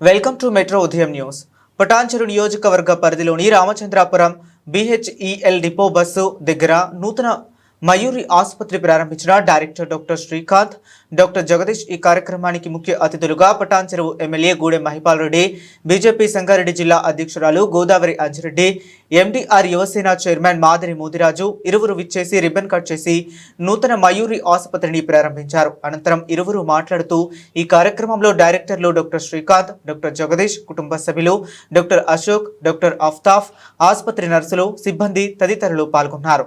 Welcome to metro ఉదయం news. Patancheru నియోజకవర్గ పరిధిలోని రామచంద్రాపురం బిహెచ్ఈఎల్ డిపో బస్సు దగ్గర నూతన మయూరి ఆసుపత్రి ప్రారంభించిన director doctor Srikanth doctor Jagadish ఈ కార్యక్రమానికి ముఖ్య అతిథులుగా పటాన్చెరువు ఎమ్మెల్యే గూడెం మహిపాల్ రెడ్డి బీజేపీ సంగారెడ్డి జిల్లా అధ్యక్షురాలు గోదావరి అంజిరెడ్డి ఎండీఆర్ యువసేన చైర్మన్ మాదిరి మోదిరాజు ఇరువురు విచ్చేసి రిబ్బన్ కట్ చేసి నూతన మయూరి ఆసుపత్రిని ప్రారంభించారు. అనంతరం ఇరువురు మాట్లాడుతూ ఈ కార్యక్రమంలో డైరెక్టర్లు డాక్టర్ శ్రీకాంత్ డాక్టర్ జగదీష్ కుటుంబ సభ్యులు డాక్టర్ అశోక్ డాక్టర్ అఫ్తాఫ్ ఆసుపత్రి నర్సులు సిబ్బంది తదితరులు పాల్గొన్నారు.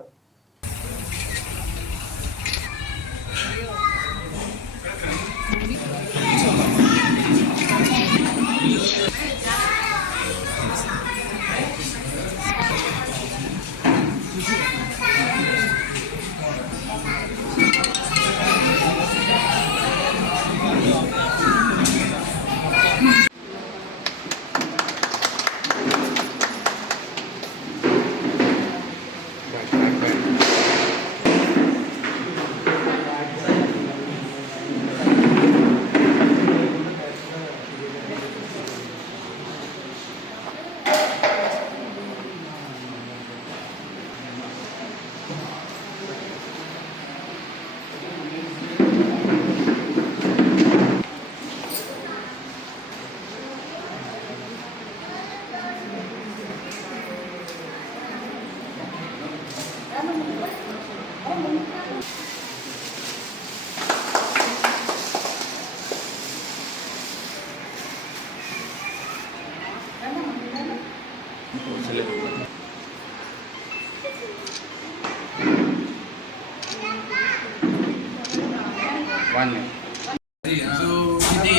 సో ఇది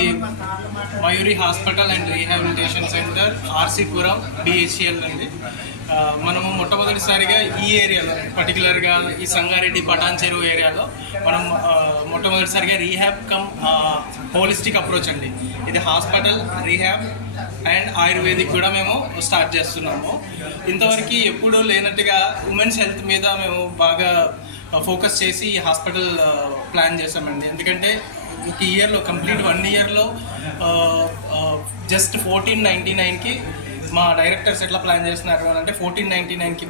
Mayuri hospital and rehabilitation centre RC Puram BHEL అండి. మనము మొట్టమొదటిసారిగా ఈ ఏరియాలో పర్టికులర్గా ఈ సంగారెడ్డి పటాన్ చెరువు ఏరియాలో మనం మొట్టమొదటిసారిగా రీహాబ్ కమ్ హోలిస్టిక్ అప్రోచ్ అండి. ఇది హాస్పిటల్ రీహాబ్ అండ్ ఆయుర్వేదిక్ కూడా మేము స్టార్ట్ చేస్తున్నాము. ఇంతవరకు ఎప్పుడూ లేనట్టుగా ఉమెన్స్ హెల్త్ మీద మేము బాగా ఫోకస్ చేసి ఈ హాస్పిటల్ ప్లాన్ చేసామండి ఎందుకంటే ఒక ఇయర్లో కంప్లీట్ వన్ ఇయర్లో జస్ట్ ఫోర్టీన్ నైంటీ నైన్కి మా డైరెక్టర్స్ ఎట్లా ప్లాన్ చేస్తున్నారు అని అంటే ఫోర్టీన్ నైంటీ నైన్కి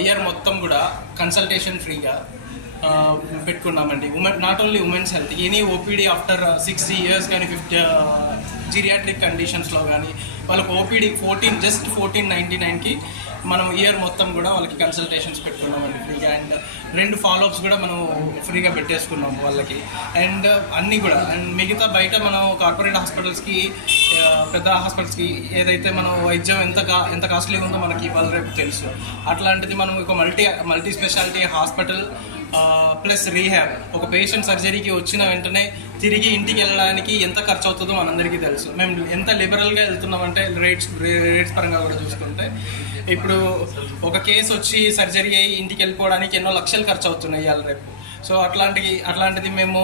ఇయర్ మొత్తం కూడా కన్సల్టేషన్ ఫ్రీగా పెట్టుకున్నామండి. Women not only women's health any OPD after sixty years కానీ ఫిఫ్టీ జీరియాట్రిక్ కండిషన్స్లో కానీ వాళ్ళకి OPD fourteen just fourteen ninety నైన్కి మనం ఇయర్ మొత్తం కూడా వాళ్ళకి కన్సల్టేషన్స్ పెట్టుకున్నామండి ఫ్రీగా అండ్ రెండు ఫాలోఅప్స్ కూడా మనం ఫ్రీగా పెట్టేసుకున్నాం వాళ్ళకి. అండ్ అన్నీ కూడా. అండ్ మిగతా బయట మనం కార్పొరేట్ హాస్పిటల్స్కి పెద్ద హాస్పిటల్స్కి ఏదైతే మనం వైద్యం ఎంత కా ఎంత కాస్ట్లీ ఉందో మనకి ఇవాళ రేపు తెలుసు. అట్లాంటిది మనం ఒక multi multi speciality hospital plus rehab ఒక పేషెంట్ సర్జరీకి వచ్చిన వెంటనే తిరిగి ఇంటికి వెళ్ళడానికి ఎంత ఖర్చు అవుతుందో మనందరికీ తెలుసు. మేము ఎంత లిబరల్గా వెళ్తున్నామంటే రేట్స్ రేట్స్ పరంగా కూడా చూసుకుంటే ఇప్పుడు ఒక కేసు వచ్చి సర్జరీ అయ్యి ఇంటికి వెళ్ళిపోవడానికి ఎన్నో లక్షలు ఖర్చు అవుతున్నాయి ఇవాళ రేపు. సో అట్లాంటి అట్లాంటిది మేము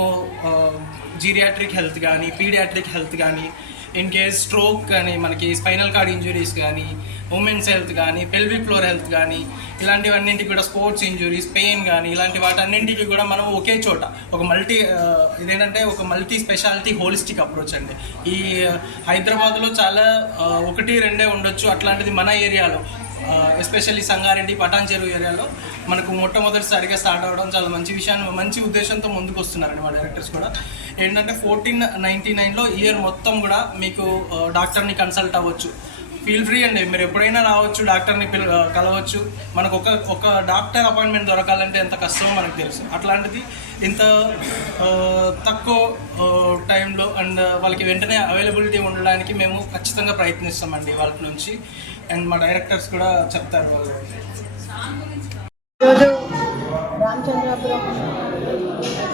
జీరియాట్రిక్ హెల్త్ కానీ పీడియాట్రిక్ హెల్త్ కానీ ఇన్ కేస్ స్ట్రోక్ కానీ మనకి స్పైనల్ కార్డ్ ఇంజురీస్ కానీ ఉమెన్స్ హెల్త్ కానీ పెల్విక్ ఫ్లోర్ హెల్త్ కానీ ఇలాంటివన్నింటికి కూడా స్పోర్ట్స్ ఇంజురీస్ పెయిన్ కానీ ఇలాంటి వాటన్నింటికి కూడా మనం ఒకే చోట ఒక మల్టీ ఇదేంటంటే ఒక మల్టీ స్పెషాలిటీ హోలిస్టిక్ అప్రోచ్ అండి. ఈ హైదరాబాద్లో చాలా ఒకటి రెండే ఉండొచ్చు. అట్లాంటిది మన ఏరియాలో ఎస్పెషల్లీ సంగారెడ్డి పటాన్ చెరువు ఏరియాలో మనకు మొట్టమొదటిసారిగా స్టార్ట్ అవ్వడం చాలా మంచి విషయాన్ని మంచి ఉద్దేశంతో ముందుకు వస్తున్నారండి మా డైరెక్టర్స్ కూడా. ఏంటంటే ఫోర్టీన్ నైంటీ నైన్లో ఇయర్ మొత్తం కూడా మీకు డాక్టర్ని కన్సల్ట్ అవ్వచ్చు. ఫీల్ ఫ్రీ అండి. మీరు ఎప్పుడైనా రావచ్చు డాక్టర్ని పిల్ కలవచ్చు. మనకు ఒక ఒక డాక్టర్ అపాయింట్మెంట్ దొరకాలంటే ఎంత కష్టమో మనకు తెలుసు. అట్లాంటిది ఇంత తక్కువ టైంలో అండ్ వాళ్ళకి వెంటనే అవైలబిలిటీ ఉండడానికి మేము ఖచ్చితంగా ప్రయత్నిస్తామండి వాళ్ళ నుంచి. అండ్ మా డైరెక్టర్స్ కూడా చెప్తారు వాళ్ళు. ఈరోజు రామచంద్రాపురం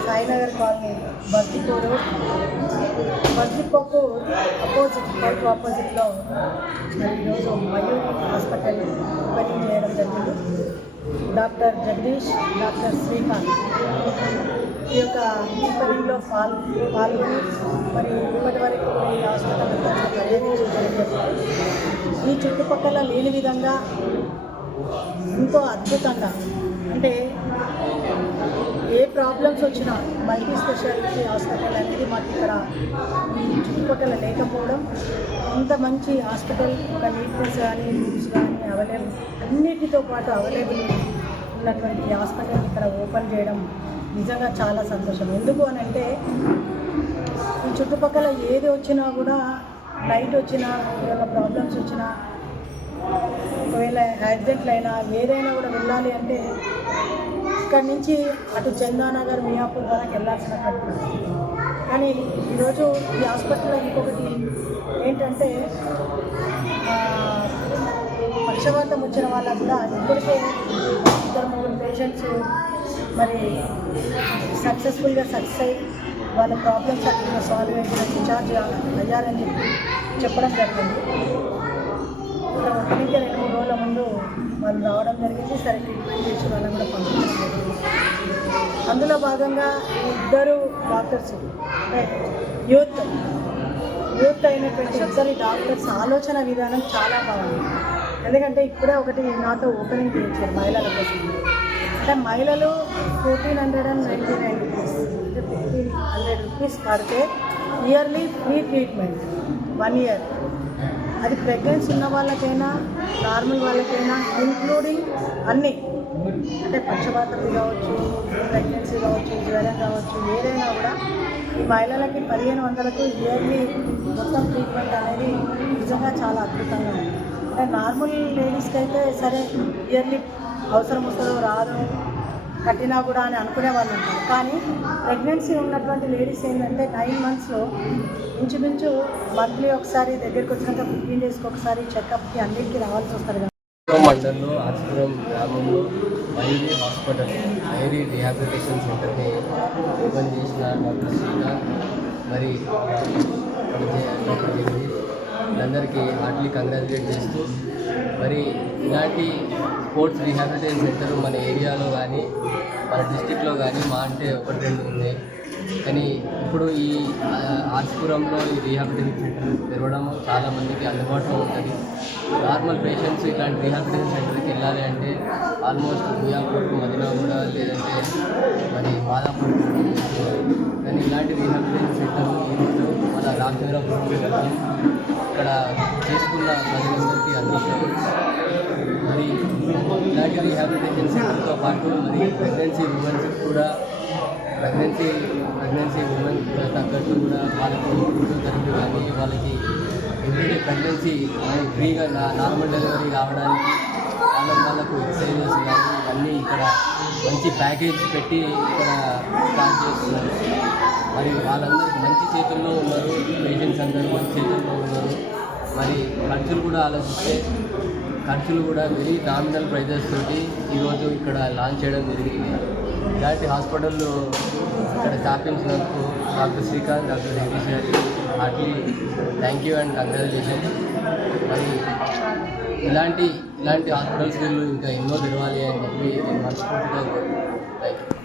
సాయినగర్ కాలనీ బస్తిపూరు రోడ్ అపోజిట్ బైక్ ఆపోజిట్లో మరి ఈరోజు మయూర్ హాస్పిటల్ ఓపెనింగ్ చేయడం జరిగింది. Doctor Jagadish doctor Srikanth. ఈ యొక్క ఓపెనింగ్లో పాల్ పాల్గొని మరి ఇప్పటి వరకు ఈ హాస్పిటల్ పర్యటించి పర్యవేక్షించడం ఈ చుట్టుపక్కల లేని విధంగా ఎంతో అద్భుతంగా అంటే ఏ ప్రాబ్లమ్స్ వచ్చినా మల్టీ స్పెషాలిటీ హాస్పిటల్ అనేది మాకు ఇక్కడ ఈ చుట్టుపక్కల లేకపోవడం ఇంత మంచి హాస్పిటల్ ఒక నీట్నెస్ కానీ రూమ్స్ కానీ అవైలబుల్ అన్నిటితో పాటు అవైలబుల్ ఉన్నటువంటి హాస్పిటల్ ఇక్కడ ఓపెన్ చేయడం నిజంగా చాలా సంతోషం. ఎందుకు అని అంటే ఈ చుట్టుపక్కల ఏది వచ్చినా కూడా లైట్ వచ్చినా ఏమైనా ప్రాబ్లమ్స్ వచ్చినా ఒకవేళ యాక్సిడెంట్లు అయినా ఏదైనా కూడా వెళ్ళాలి అంటే ఇక్కడి నుంచి అటు చందానగర్ మియాపూర్ వరకు వెళ్ళాల్సిన కానీ ఈరోజు ఈ హాస్పిటల్లో ఇంకొకటి ఏంటంటే పక్షవాతం వచ్చిన వాళ్ళకు కూడా ఇప్పటికే ఇద్దరు మూడు పేషెంట్స్ మరి సక్సెస్ఫుల్గా సక్సెస్ అయ్యి వాళ్ళ ప్రాబ్లమ్స్ అక్కడ సాల్వ్ అయ్యి డిశ్చార్జ్ అయ్యారని చెప్పి చెప్పడం జరిగింది ఇక్కడ ఒకరికి రెండు మూడు రోజుల ముందు వాళ్ళు రావడం జరిగింది. సరే ట్రీట్మెంట్ చేసి వాళ్ళని కూడా పంపించడం జరిగింది అందులో భాగంగా ఇద్దరు డాక్టర్స్ యూత్ యూత్ అయినటువంటి ఇద్దరు డాక్టర్స్ ఆలోచన విధానం చాలా బాగుంది. ఎందుకంటే ఇప్పుడే ఒకటి నాతో ఓపెనింగ్ చేయించారు మహిళల కోసం. అంటే మహిళలు fourteen hundred and ninety nine rupees అంటే ఫిఫ్టీన్ హండ్రెడ్ రూపీస్ కడితే yearly free treatment one year అది ప్రెగ్నెన్సీ ఉన్న వాళ్ళకైనా నార్మల్ వాళ్ళకైనా ఇంక్లూడింగ్ అన్నీ. అంటే పక్షపాతం కావచ్చు ప్రెగ్నెన్సీ కావచ్చు జ్వరం కావచ్చు ఏదైనా కూడా ఈ మహిళలకి పదిహేను వందలకు ఇయర్లీ మొత్తం ట్రీట్మెంట్ అనేది నిజంగా చాలా అద్భుతంగా ఉంది. అంటే నార్మల్ లేడీస్కి అయితే సరే ఇయర్లీ అవసరం వస్తుందో రాదు కట్టినా కూడా అని అనుకునే వాళ్ళు ఉంటారు. కానీ ప్రెగ్నెన్సీ ఉన్నటువంటి లేడీస్ ఏంటంటే నైన్ మంత్స్లో ఇంచుమించు మంత్లీ ఒకసారి దగ్గరికి వచ్చినాక ఫిఫ్టీన్ డేస్కి ఒకసారి చెకప్కి అన్నిటికీ రావాల్సి వస్తారు కదా. మండలంలో ఆర్పురం గ్రామంలో ఐరీ హాస్పిటల్ ఐరీ రిహాబిలిటేషన్ సెంటర్ని ఓపెన్ చేసిన డాక్టర్ సీత మరి డాక్టర్ జగదీష్ వీళ్ళందరికీ హార్ట్లీ కంగ్రాచులేట్ చేస్తూ మరి ఇలాంటి స్పోర్ట్స్ రీహాబిలిటేషన్ సెంటర్ మన ఏరియాలో కానీ మన డిస్టిక్లో కానీ మా అంటే ఒకటి రెండు ఉన్నాయి కానీ ఇప్పుడు ఈ ఆ, ఆర్స్పురంలో ఈ రీహాబిలిటేషన్ సెంటర్ తెరవడం చాలామందికి అందుబాటులో ఉంటుంది. నార్మల్ పేషెంట్స్ ఇలాంటి రీహాబిలిటేషన్ సెంటర్కి వెళ్ళాలి అంటే ఆల్మోస్ట్ మియాపూర్ కూడా లేదంటే మరి మాదాపూర్ కానీ ఇలాంటి రీహాబిలిటేషన్ సెంటర్ ఈరోజు మన రామచంద్రపురం ఇక్కడ చేసుకున్న ప్రజలందరికీ అందుబాటులో మరి ఇలాంటి రీహాబిలిటేషన్ సెంటర్తో పాటు మరి ప్రెగ్నెన్సీ ఉమెన్స్ కూడా ప్రెగ్నెన్సీ ప్రెగ్నెన్సీ ఉమెన్ తగ్గట్టు కూడా వాళ్ళకి ఫుడ్ కానీ వాళ్ళకి ఎవ్రీడే ప్రెగ్నెన్సీ ఫ్రీగా నార్మల్ డెలివరీ కావడానికి వాళ్ళకి వాళ్ళకు ఎక్సైజెస్ కానీ ఇవన్నీ ఇక్కడ మంచి ప్యాకేజ్ పెట్టి ఇక్కడ స్టార్ట్ చేస్తున్నారు. మరి వాళ్ళందరూ మంచి చేతుల్లో ఉన్నారు పేషెంట్స్ అందరూ మంచి చేతుల్లో ఉన్నారు. మరి ఖర్చులు కూడా ఆలోచిస్తే ఖర్చులు కూడా వెరీ నామినల్ ప్రైజెస్ తోటి ఈరోజు ఇక్కడ లాంచ్ చేయడం జరిగింది. ఇలాంటి హాస్పిటల్ ఇక్కడ స్థాపించినందుకు డాక్టర్ శ్రీకాంత్ డాక్టర్ జగదీష్ గారికి heartly thank you and congratulation మరి ఇలాంటి ఇలాంటి హాస్పిటల్స్ వీళ్ళు ఇంకా ఎన్నో తెరవాలి అని చెప్పి నేను మనస్ఫూర్తిగా థ్యాంక్ యూ